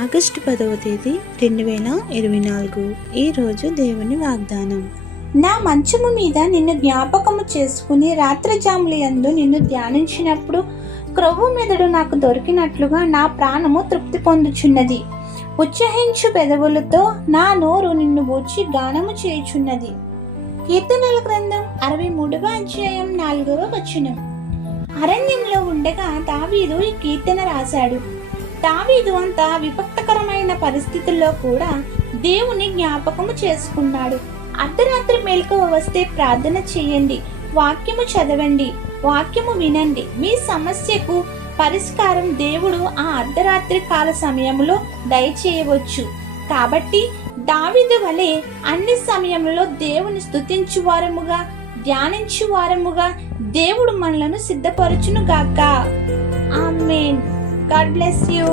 August 10వ తేదీ 2024. ఈరోజు దేవుని వాగ్దానం. నా మంచము మీద నిన్ను జ్ఞాపకము చేసుకుని రాత్రిజాముల యందు నిన్ను ధ్యానించినప్పుడు క్రొవ్వు మెదడు నాకు దొరికినట్లుగా నా ప్రాణము తృప్తి పొందుచున్నది. ఉత్సహించు పెదవులతో నా నోరు నిన్ను గూర్చి గానము చేయుచున్నది. కీర్తనల గ్రంథం 63వ అధ్యాయం 4వ వచనం. అరణ్యంలో ఉండగా దావీదు ఈ కీర్తన రాశాడు. దావీదు అంత విపక్తకరమైన పరిస్థితుల్లో కూడా దేవుని జ్ఞాపకము చేసుకున్నాడు. అర్ధరాత్రి మెలకువ వస్తే ప్రార్థన చేయండి, వాక్యము చదవండి, వాక్యము వినండి. మీ సమస్యకు పరిష్కారం దేవుడు ఆ అర్ధరాత్రి కాల సమయంలో దయచేయవచ్చు. కాబట్టి దావీదు వలె అన్ని సమయంలో దేవుని స్తుతించు వారముగా, ధ్యానించు వారముగా దేవుడు మనలను సిద్ధపరచును గాక. ఆమేన్. God bless you.